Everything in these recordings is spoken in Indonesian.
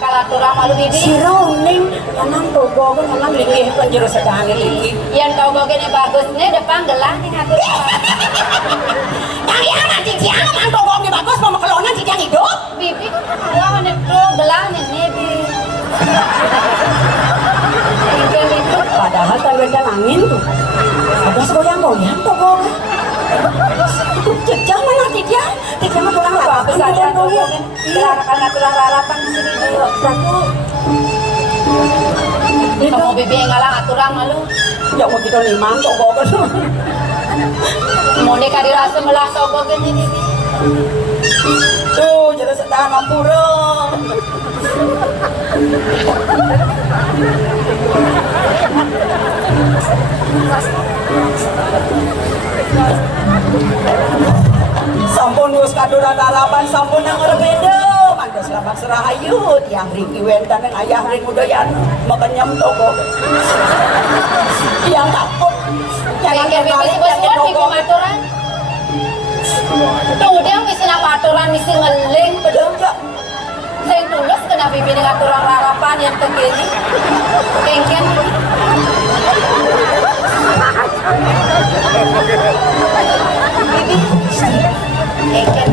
kalah turang malu bibi. Sironing kanang togo kan kanang linggih kan jero sedang linggih. Yang togo gini bagus nih depan gelang nih ngatur. Yang iya mah ciciang mang togo ge bagus mah kelonan ciciang hidup. Bibi kan halang nih gelang nih bi. Padahal tanggal angin tuh ada goyang-goyang togo. Itu jejak mana ciciang? Ciciang mah pulang Apa saja togo kan. Karena tulang lalapan di sini dulu. Kamu bibi yang ngalang aturan malu. Ya mau kita limang togo kan. Mau nikah dirasa melah togo kan ini bibi. Tuh jadi sedang ngampura. Sampun geus kaduran harapan sampun yang berbeda mantos lapak serahayu tiang riki wentan yang ayah ring udayan makanya togo tiang takut jangan bibi sebesar bibi maturan. Tuh dia misi nak aturan misi ngeling betul enggak saya tulus kena bibi dengan aturan harapan yang begini kengken bibi kengken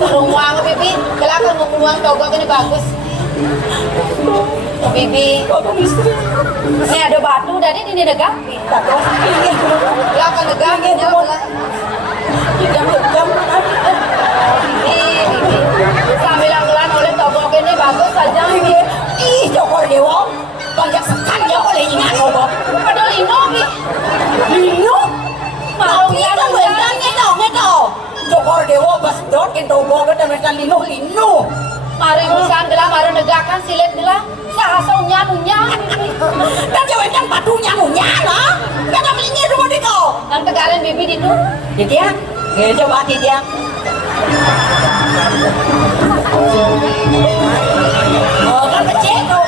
ruang bibi kelakar mau peluang togo ini bagus bibi ini ada batu dari ini negapi kelakar negapi bibi sambil anggulan oleh togo ini bagus saja ih Joko Dewa banyak sekali ya oleh ingat togo ada lino bi lino mau kita berenang ngeto Joko Dewa bas dot ke togo kita berenang lino mari musan gelang mari negakan silet gelang sahasa unya dan jawabnya patunya munya lah kita melingkir rumah dito dan tegalen bibi di nu dia coba dia oh kan kecil tuh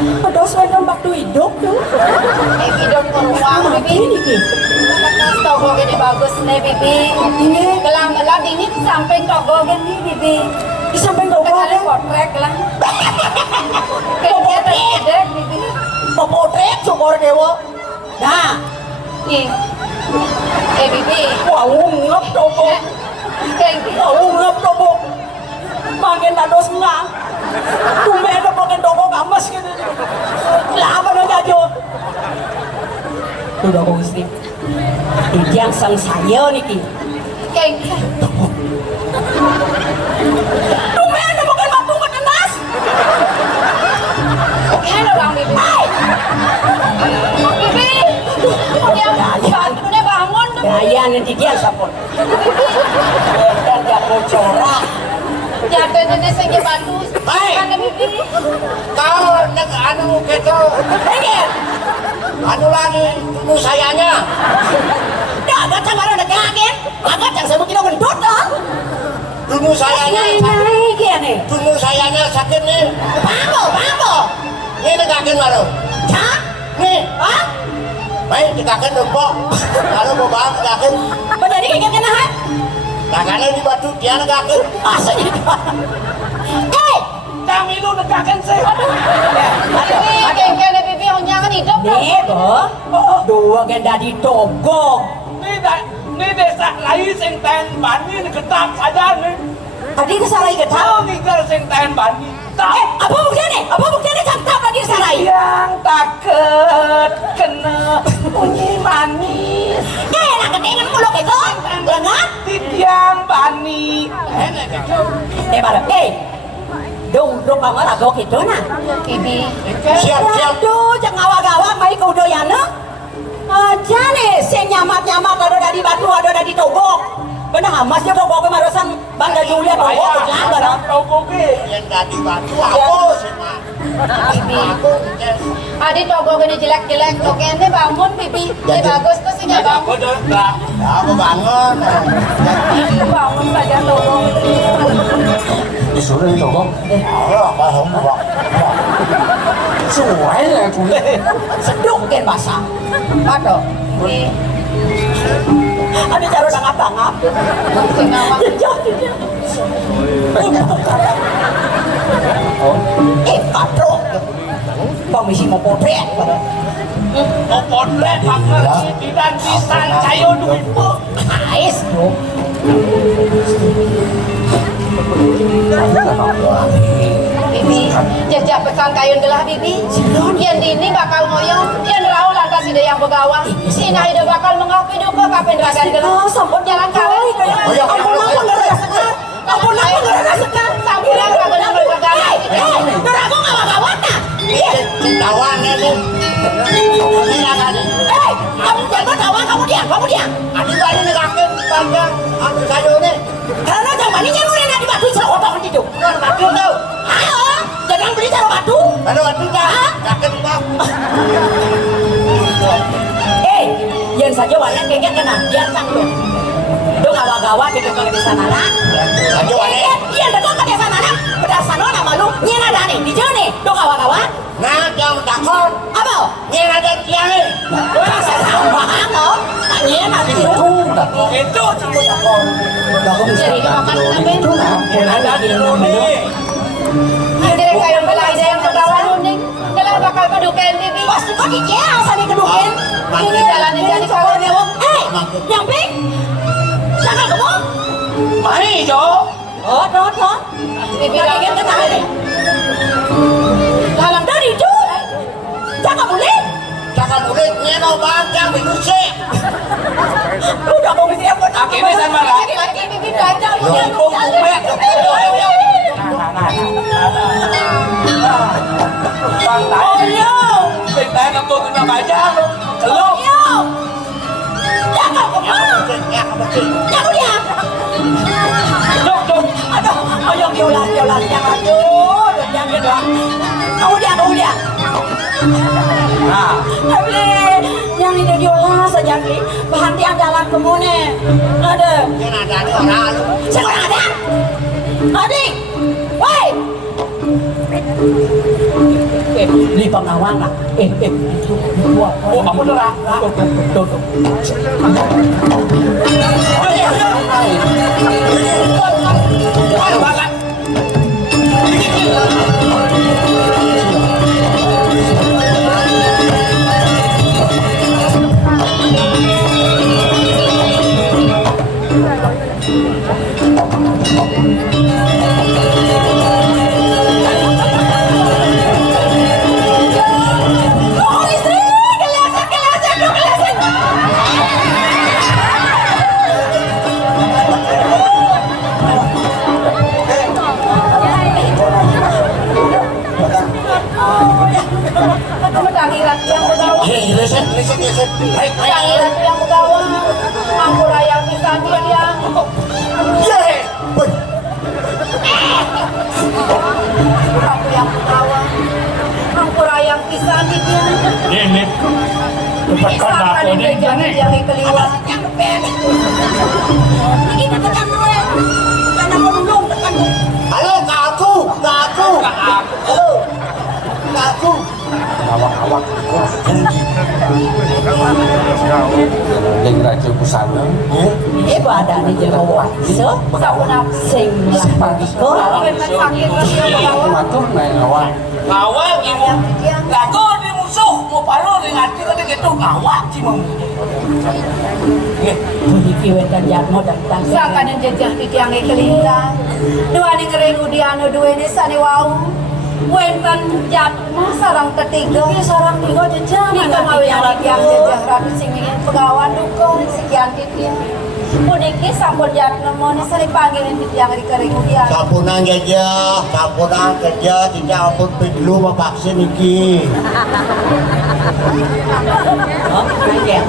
Aduh, saya waktu hidup tuh. Hidup peruang, bibi. Ini togo gini bagus nih, bibi. Ini gelang-gelang ini di samping togo gini, bibi. Di samping togo ada potret lah. Kayaknya tergede, bibi. Potret Joko Dewa. Nah, nih. Bibi. Wah, ngap togo. Ngap togo. Makin dados ngang. Tumben apa kan togo gamas gitu. Lah apa aja jo. Udah kok istri. Yang sang saya niki. Kayak tumben apa kan batu ketenas. Oke, orang bibi. Bibi. Dia bangunnya bangun. Gaya nanti dia sapon. Dan dia bocorak. Jatuh nenek senja batu. Hai. Bibi. Kau neng anu gitu. Anu lagi tunggu sayanya. Dah baca baru ada kaget. Agak yang saya mungkin gendut dong. Tunggu sayanya. Naik gini. Tunggu sayanya sakit nih. Bambo. Ini negakin baru. Cak. Nih. Hah? Baik dikakin dempok. Kalau mau bahan negakin. Menjadi kayak gini ha? Negakin di batu dia negakin. Asal itu. Hei. Yang itu negakin sih. Bibi, kayaknya bibi honyangan hidup. Nih, dua genda di Togo. Ini desa lain sing ten bani ketak aja nih. Tadi kesalai ketak. Tahu tinggal sing ten bani. Apa buktinya? Apa buktinya cakap lagi kesalai? Yang takut kena bunyi manis. Enak ketingin muluk itu. Lengat. Tiang bani. Baru. Duduk kamu lagu gitu nah. Bibi. Siap. Aduh, jangan awak-awak main keudayana. Aja nih, sing nyamat-nyamat ada dari batu, ada dari Togo. Benar Mas ya Togo kemarusan Bangga Julia Togo kejalan benar. Togo ke yang dari batu aku sih mah. Bibi. Adi Togo gini jelek-jelek, Togo ini bangun Bibi. Ini bagus tuh sih nggak bangun. Aku bangun. Bangun saja Togo. Disuruh Togo. Allah, apa kamu Suai lah boleh. Seduk kan basah. Aduh, ini Ada cara ngap-ngap. sing ngawak. Patro. Pemisi mau potret. Potret pakai dan pisan cayo duit po. Ais bro. Bibi, jejak pesan kayun gelah bibi. Yang ini bakal ngoyong, yang raul lantas ide yang begawa. Sina ide bakal mengaku duka kapan ragan gelah. Sampun Jalan kawin. Ampun aku nggak rasakan. Ampun aku nggak rasakan. Sampuran kagak bergana. Neramu nggak bawa tak? Tawan ini. Silakan. Kamu jangan tawa, kamu diam. Adi balik negakin panjang. Aku cayo nih. Karena zaman ini jangan udah dibatu sama otak itu. Kan batu tau. Ayo, jangan beli cara batu. Ada batu tak? Yakin tak? Yang saja warna kayaknya kena, biar sanggup. Dong gawa-gawa di dekat desa nana. Ayo wane. Iya, dekat ke desa nana. Berdasar nama malu, nyen ada nih di jene. Dong gawa-gawa. Nah, jam takon. Apa? Nyen ada tiang nih. Berdasar sama kamu. Nyen ada itu. Itu cuma takon. Jadi makan sampai itu. Nyen ada di sini. Direk kayun gelah ide yang begawa nih. Gelah bakal paduken bibi. Pasti kok di jel sana kedukin. Ini jalan yang jadi kawin dewa. Yang pink. Jangan kamu. Mai jo. Oh, no. Bibi Lagi lagi kan tadi. Halang dari itu. Jangan boleh. Jangan murid nyen bangkang binusik. Udah mau mesti apa? Akhirnya sama lagi. lagi bibi baca. Lumpung kumet. Bang tayo. Kita nak tu kena baca. Celuk. Jangan kamu. Jangan dia. Duk. Aduh, ayo kiolas jangan jangan. Kamu dia. Nah. Beli, yang ini diolah saja beli. Bahan tiang jalan ke mana? Ada. Nyen ada ni orang. Siapa yang ada? Adik, woi. Beli pengawang lah. Buat. Oh, apa tu lah? Tuh. Bakat. Oh, istri, keleset. Kamu tangirat yang begawa. Listen. Baik. Tangirat yang begawa. Mampu rayang pisan dia. Aku yang begawa. Mampu rayang pisan dia. Ini. Pisan kan dia yang keliwat. Ini tekan gue. Karena mau nulung tekan gue. Halo, aku. Halo. Aku. Awak. Yang raja busana. Badan di Jawa. So, sing lapar. Matur naik awak. Awak ibu. Lagu di musuh mau palu dengan kita gitu awak sih mau. Iki wetan jatmo datang. Saka yang jejak di tiang kelintang. Dua ni ngerengu di anu dua ni sani wau. Wentan jatmo sarang ketiga. Sarang tiga jejak. Ni kemawi yang di tiang jejak ratu sing pegawan duko sekian titik. Puniki sampun jatmo mo ni sari panggilin di tiang di kerengu di anu. Sapunan kerja tidak ampun pidlu vaksin iki.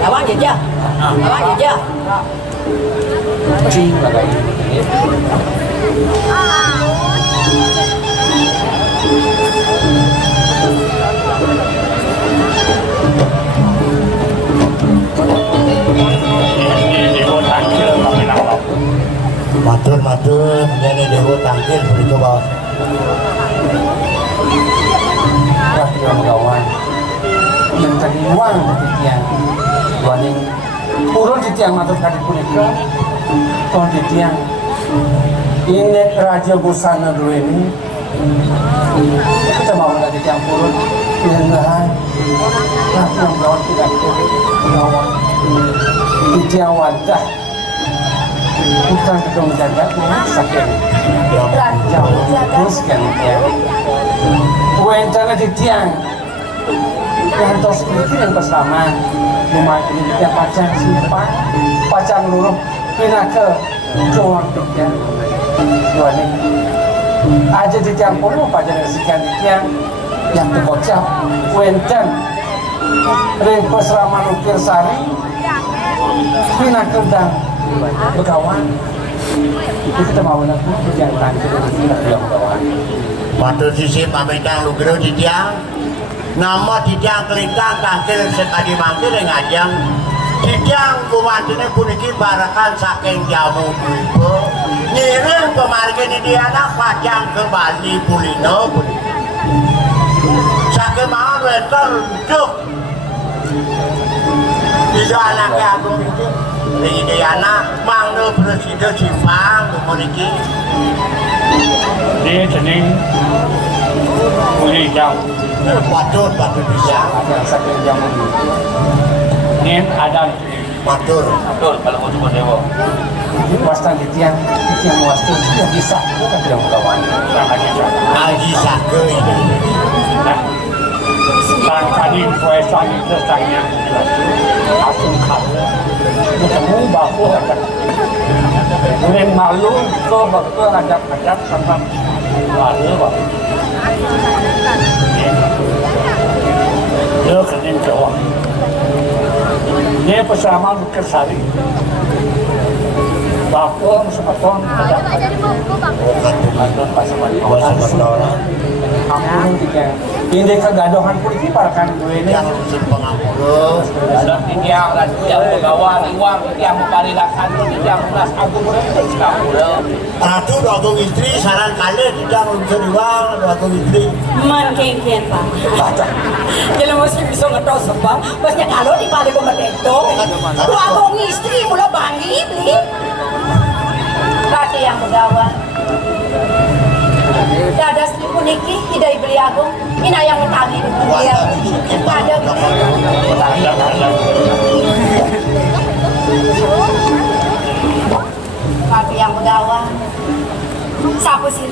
Awak jejak. Cing lagi. Matur, jadi dewa tangkil begitu bos. Nah, kita mau uang di tiang waning purun di tiang matur kali punika kon di tiang ini Raja Busana dulu ini kita mau lagi tiang purun dengan nanti yang lawan tidak lawan di tiang wadah bukan gedung jagat sakit jauh terus kan ya wencana di tiang yang tos sedikit yang bersama rumah ini dia pacang simpan pacang luruh pindah ke ruang tiang dua ini aja di tiang puluh pacang sekian di tiang yang terkocak wencan rempes ramah ukir sari pindah ke dang berkawan itu kita mau nak yang lanjut yang berkawan Matur sisi pamedang lugero di tiang nama di tiang kelintang tangkil sekali mangkil yang ngajang di tiang kumantine puniki barakan saking jamu ibu ngiring pemargin ini anak pajang ke Bali Pulino saking mau wetor duduk bisa anaknya aku itu ini anak mangno presiden simpang puniki dia jenis mulai jauh patut bisa ada saking jamu ini ada matur Betul, kalau mau cuma dewa. wastan di tiang wastan sudah bisa bukan yang berkawan sangat jauh. Aji Sake Nah, sang kali puasa itu sangat jelas. Asum kamu, ketemu bahu ada. Kemudian malu, kau bakal ngajak sama lalu bang. Dia kening jawab. Dia bersama Bukit Sari. Bapak sepatong ada. Ada pasangan. ampun tiga ini kegaduhan politik para kan gue ini yang unsur pengapura Ada tiang dan tiang pegawai, iwang tiang memparilakan, tiang mulas agung berarti kapura. Ratu doagung istri saran kali tidak unsur iwang doagung istri Mangkengken Pak. Jadi mesti bisa ngetos sebab pasnya kalau di balik pemerintah lu aku istri mula bangi beli Rati yang pegawai dada sri puniki hidai beli agung ina yang utami dia ada Rati yang pegawai sapu sih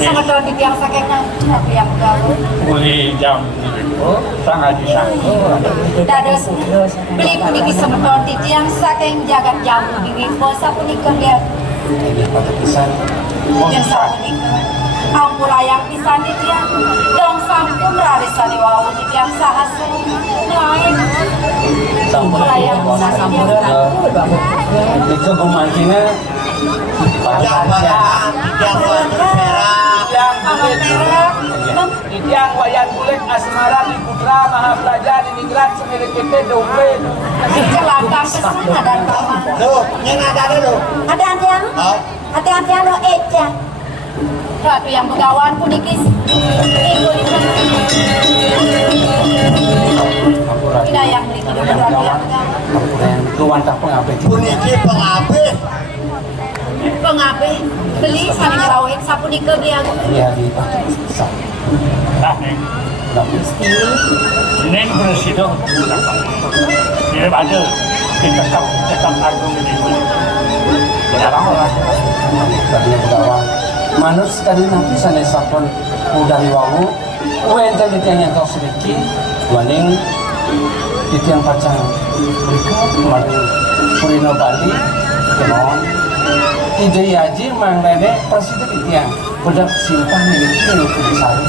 sangat tuan di tiang sakitnya Rati yang pegawai mulai jam itu sangat disangka. dada sri beli puniki sama tuan di tiang saking jagat jamu di wipo sapu nikah dia ini pada pisan yang sapu nikah ampura yang pisan di tiang dong sampun rarisan wau di tiang sahasa naik ampura yang pisan di tiang itu pemancinnya yang barat yang batu perak Tiang kulit, tiang wayan kulit asmara di putra mahapelajar di ningrat semilik kita dompet. celaka kesana dan paman tuh yang ada dulu ada yang oh hati-hati lo eja Ratu yang begawan punikis tidak yang beli Ratu yang begawan keluar tak pengabdi puniki pengabih pengabe beli saling rawit sapu nikah dia ya di pisan Nah, ini presiden dia ada kita tetap agung ini. Orang-orang tadi yang berkawan manus tadi nanti sana sapon udah wawu wenten di tiang yang kau sedikit waning di tiang pacang madu Purino Bali kenon ide yaji mang nenek presiden di tiang udah simpang milik itu sari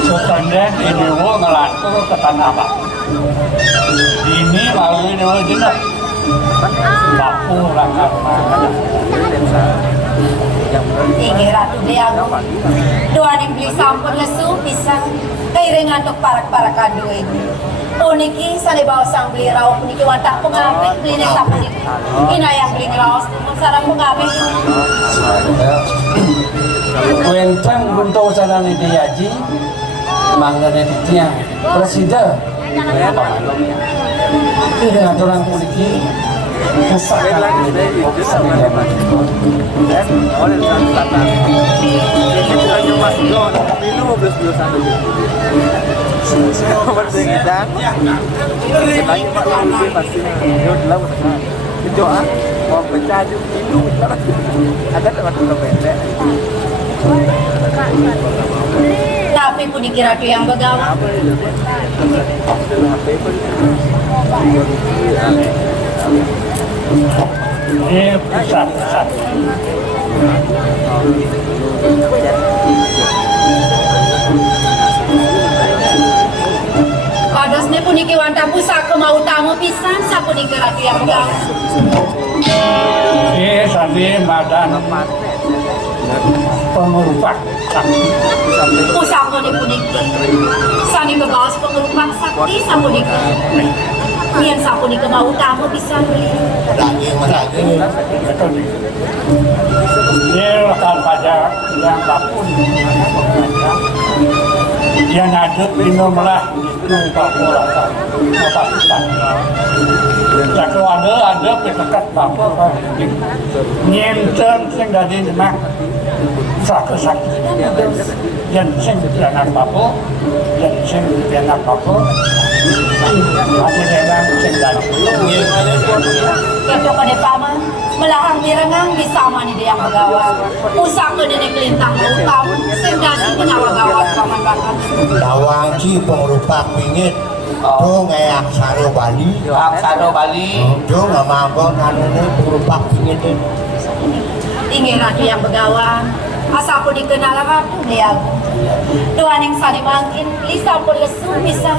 Soalnya ini wo ngelantur ke tanah abang. Ini lalu ini wo jenak. Bapu rakar tinggi Ratu dia dua yang beli sampun lesu bisa kairingan untuk parak-parakan dua ini puniki sana bawa sang beli rawat puniki wantak pengabe beli nih sapu nikah ina yang beli ngelawas sarang pengabe wenten buntu sana ide yaji manggane titiang presiden dengan orang polisi pusaka sanegama Tapi pun dikira tuh yang begawan. Ini pusat. Padasnya pun wanta pusaka mau tamu pisan sapu dikira tuh yang begawan. Ini tadi badan pengerupak sakti. Pusaka ni puniki. Sani begawas pengerupak sakti sapu dikira. Nian sapu dikira mau tamu pisan. Betul. Ini rekan pajak yang kapun. Dia nyadut minum lah itu kapur akan Pakistan. Jika ada petekat kapur nyenten sing dari jenak satu sakit. Yang sing anak kapur, yang sing anak kapur. Ada yang sing dari. Ketua pada paman melahang mirengang bisa mani dia yang begawan. Pusaka ni kelintang utam sendasi penyawagawan paman bakal. Dawangi pengrupak pingit do ngayak saro Bali do ngamanggon anune pengrupak pingit Tinggi ratu yang begawan. Asa pun dikenal aku dia. Tuhan yang sani mangkin, li sampun lesu bisa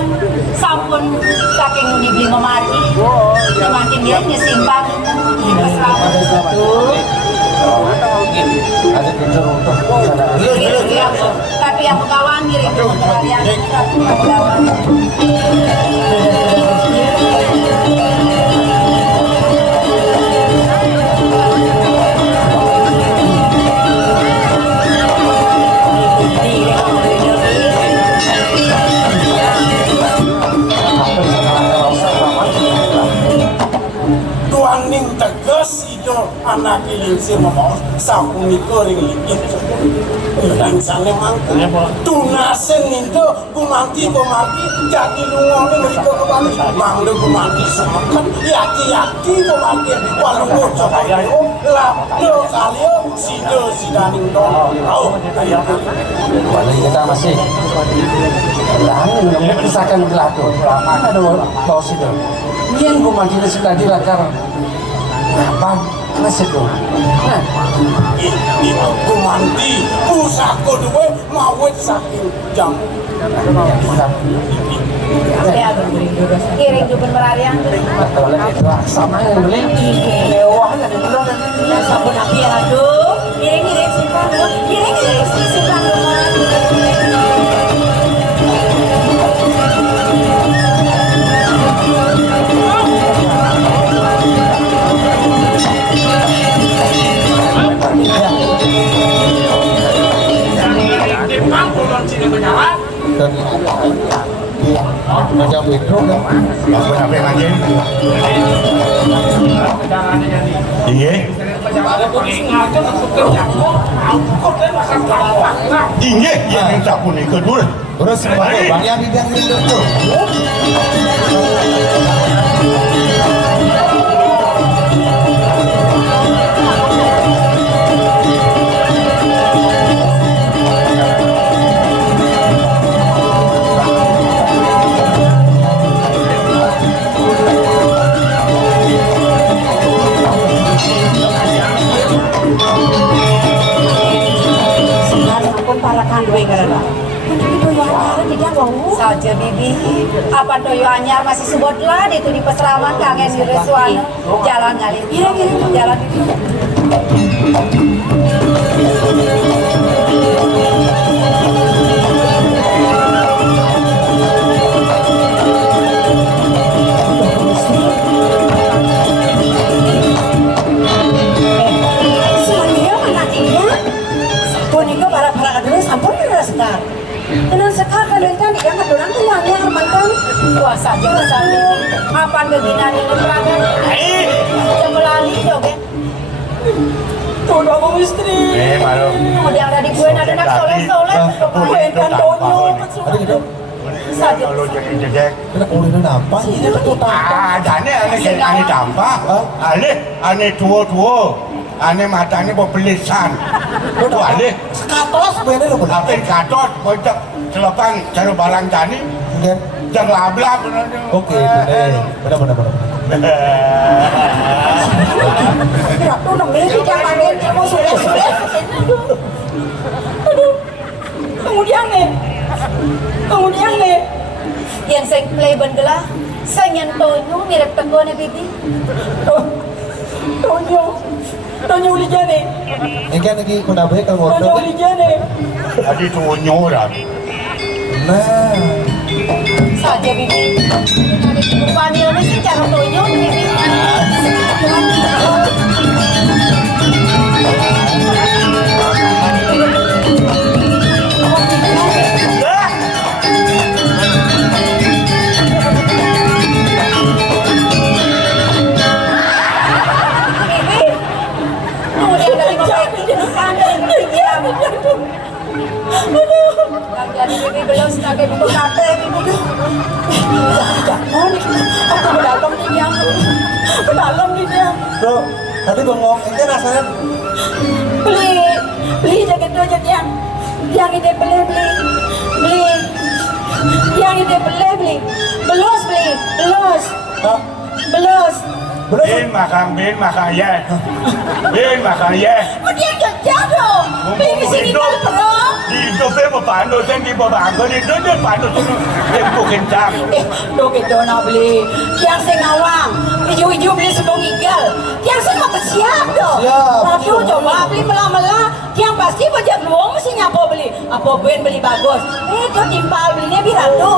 sampun saking nuni beli memari. Semakin dia nyesimbang. ada pintu untuk Tapi yang begawan diri itu yang begawan. Tuan ning tegas itu anak ilinsi ngomong sapu niko ring likin dan sana mangku tunasen itu kumanti jadi lungo ning niko kembali manglu kumanti semakan yaki kumanti walau ngocok lapdo kalio sidaning dong Wali kita masih Langin misalkan gelado mana ada bau sido yang gue mandi nasi tadi lakar apa nasi itu nah ini kumanti pusako duwe mawet saking jam Kiring dubun merarian. atau lagi itu sama yang beli mewah ada di luar dan Sabun api ya aduh. Kiring simpan. Kiring simpan. dan macam itu kan apa yang aja iya iya yang tak pun ikut dulu terus bang yang bidang itu Saja bibi, apa toyo anyar masih sebut lah itu di peseraman kangen di resuan jalan ngalir. Jalan Sampun sekar. Tenang sekar kalian kan orang tuanya mantan. Wah saja kesana. Apaan keginan ini peragan? Jemulani joget. Tuh dong istri. Malu. Kemudian ada di gue ada nak soleh-soleh. Gue kan donyo. Ada gitu. Saja. Kalau jadi jejak. Kena kulit apa sih? Ini betul Jane ane dampak. Ane tua-tua. Ane matanya belisan. Tuh ane. Katos bener loh. Tapi katot, kocok selepan cari barang jani. Kemudian Jangan labla. oke, benar. Ya tuh namanya dia panggil dia mau sudah. Aduh. Kemudian nih. Yang saya play bengelah. Saya nyentuhnya mirip teguhnya bibi. Donyo uli jane. ini kan lagi kunabe kalau Donyo ngobrol. uli jane. Tadi tuh nyoran. Nah, Saja bibi. Panilnya sih cara tunjuk bibi. Bibi. Kemudian dari memiliki jadi bibi belum sebagai buku kate bibi. Aku berdalam nih dia. Berdalam nih dia. bro, tadi bengong ini rasanya Beli jaket dua jaket yang ide beli. Yang ide beli. Belos. ah, Belos. belum Bin makan ya. Bin makan ya. Kemudian jatuh. Beli sini Hidup. bro. Hidupnya berpandu, saya di bawah ini dia pandu itu tempo kencang. Doket dona beli. Yang saya ngawang. Ijo beli sebong igal. Yang saya mau kesiap dong. Siap. Aduh coba beli mela-mela. Yang pasti bajak luang mesti nyapa beli. Apa beli bagus. Tuh timpal belinya biratu.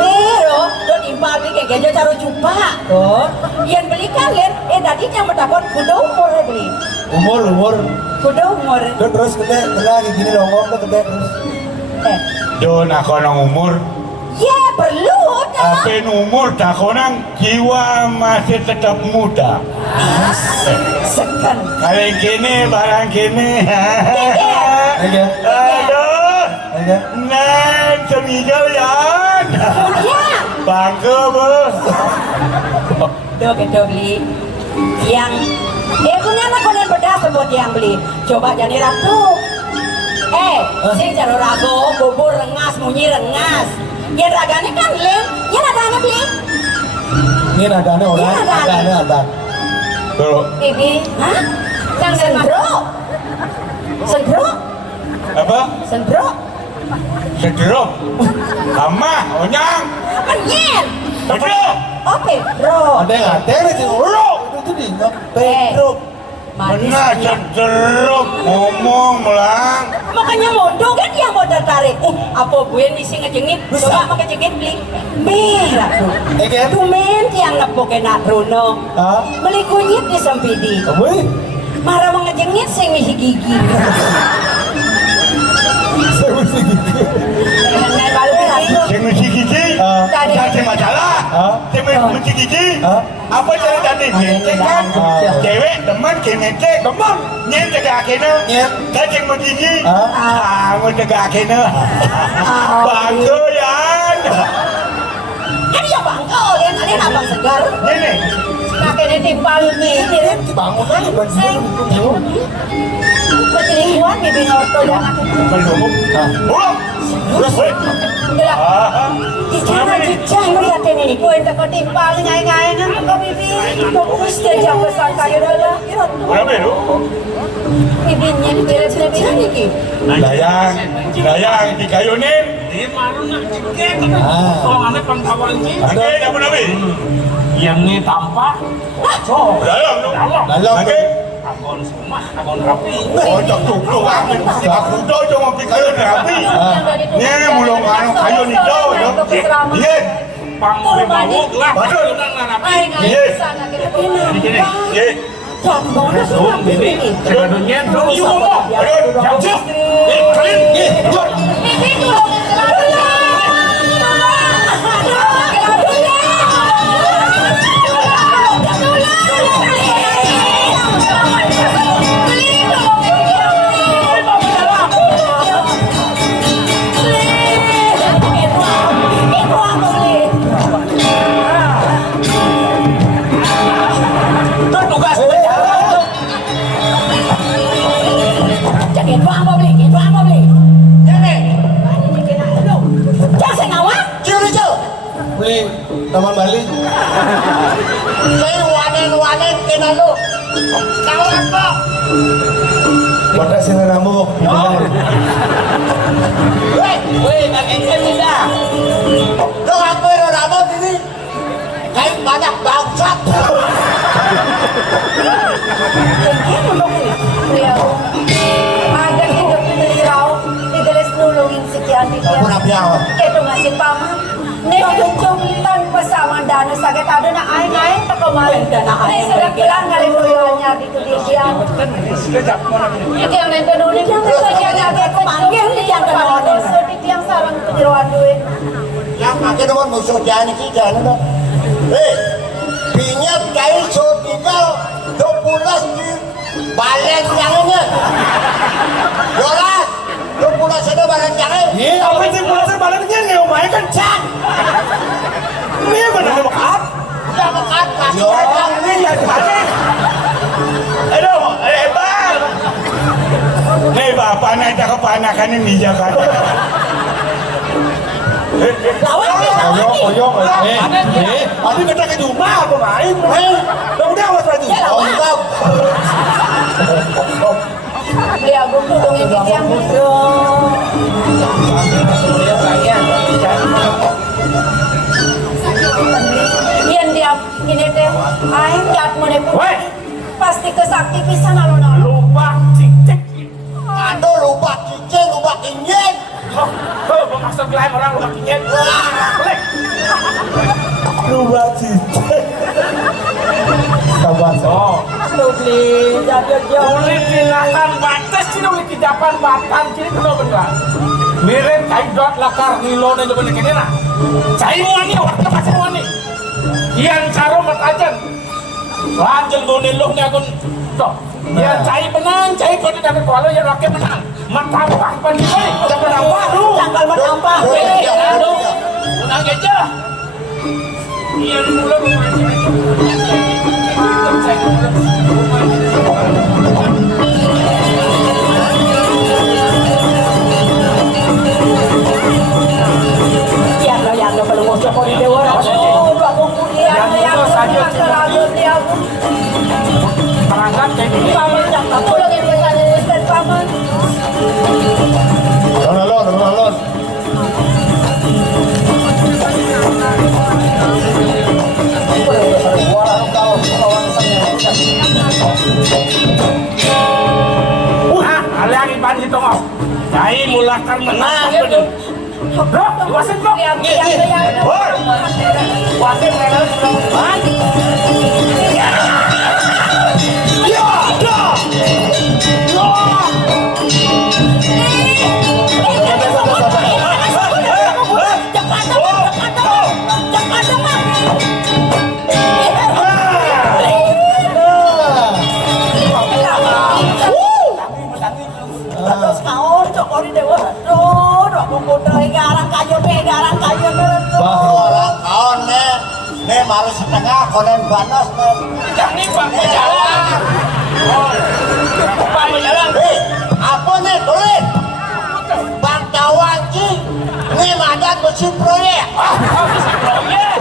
Pero tuh timpal beli kayak gajah caro jumpa. Tuh. Yang beli kalian. Tadi yang mendapat kuda umur beli. umur Kuda umur. terus gede lagi gini longok tuh gede terus Don aku nang umur, Ya perlu dah. tapi umur tak nang jiwa masih tetap muda. Sekan. Kali gini barang gini. aja Aduh, aja nan semijau yan. Ya. Bangga bos. Doket beli. Yang punya anak konen bedas buat yang beli. Coba jadi ratu. Sing caro rago, bubur rengas, munyi rengas. Yang raganya kan lem, yang raganya beli. ini nadanya orang nadanya ada Tuh, Bibi. Hah? Yang Sendro. apa? Sendro. Sederok. Lama, onyang. Menyen. Sederok. Oh Pedro. ada yang ada nih sih itu di Pedro Benar sederok ngomong melang. Makanya modo kan yang mau tertarik. Apa gue misi ngejengit? Coba pakai jengit beli. Merah tuh. kan Tumen yang nepoke nak Bruno. ah Beli kunyit di Sempidi. wih Marah mengejengit sing misi gigi. saya mesti gitu Dengan balu biru. Sing mesti gigi. ah Jadi masalah. ah Sing mesti gigi. ah Apa cara tadi ngecek kan? Cewek teman ngecek teman ngecek akhirnya. Nyet. Cacing mesti gigi. ah Ngecek akhirnya. Bangga yan. Kan ya bangga olian kalian abang segar. Ini. Kakeknya timpal nih. dibangun aja bangun Penyelingkuhan bibi ngorto dan Belum. Belum. Terus. Enggak. Dicara jejak melihat ini. Gue tak kau timpal ngai-ngai kan kau bibi. Fokus dia jam besar kayu dulu. Berapa itu? Bibinya beres-beres bibi. Layang di kayunin. ah Ada yang nabi. Yang ini tampak, Layang tu. dalam Okey. agon semah, agon rapi. Oh, cok cok aku tu cuma pergi kayun rapi. Ni mulung kayu ni jauh yo. Ye. Pang bawuk lah. Betul. Ay, ngai Ye. sana kita Di sini. Ye. Jambonnya Dum, sudah bibi. Segadunya, dum, you ngomong. Betul. Jam cuk. Kalian. Ye. Bibi tolong selalu. di Taman Bali. Saya wanen kena lu. Kawan kok. Pada sini rambut. Weh, kakek saya bisa. Lo hampir rambut ini. Kayak banyak bangsat. Beliau agar hidup beliau digeles nulungin sekian Aku nak biar. itu ngasih paman nih hidung tanpa sama dana sakit ada na aing tak kemarin nih sudah bilang kali duluannya itu dia itu yang nanti dulu yang sekian agak kepanggil yang kepanggil seperti yang sarang penyeruan duit Yang pakai nomor musuh jangan kita no. Pinjam kain so tinggal 12 di balen jangannya. Yolas 12 ada balen jangan. Iya, apa sih pulang baliknya nih, omanya kencang. Ini benar bekat. Ya bekat kasih Yo, aja. ini ya balik. Aduh, bang. Nih bapak naik ke panakan ini Jakarta. Oyong. Tapi kita ke rumah apa main? Udah awas lagi. Ongkap. beliau nulungin yang Yan dia ini teh aing lihat mau Weh. pasti kesakti pisan alon-alon. Lupa cicik. Aduh lupa cicing, lupa kinyen. Oh, maksud lain orang lupa kinyet. Boleh. Lupa cicit. Sabar. Oh, Tuh beli jaga jauh. boleh silakan batas sih dong kijapan batan kini kenal benar. Miren kain dot lakar ngilo dan coba kini lah. Cai muani waktu pasang muani. Ian caro matajan. Lanjut gonelok nya gon. Toh. Ian cai benang, cai kau tidak berkuala yang rakyat menang. Matampang pandai. Jangan nampak lu. Tanggal menampak. Aduh, menang aja. Ian mula memancing. Yang lo kalau mau coba di dewa. Oh, dua kuliah yang terlalu dia Perangkat kayak gini. paman yang nulungin pesan Ustaz paman. Alon. Aliang iban itu mau. Cai mulakan menang gitu. Bro, wasit bro. Yang Wasit menang bro. Terus kau coba di dewa. Duh, dua buku dari garang kayu Orang kawan ne baru setengah konen banas ne. Jangan nih bang jalan. Bang jalan. Apa nih tulis? Bang Tawanci, ini madan besi proyek. Ah, bisa proyek.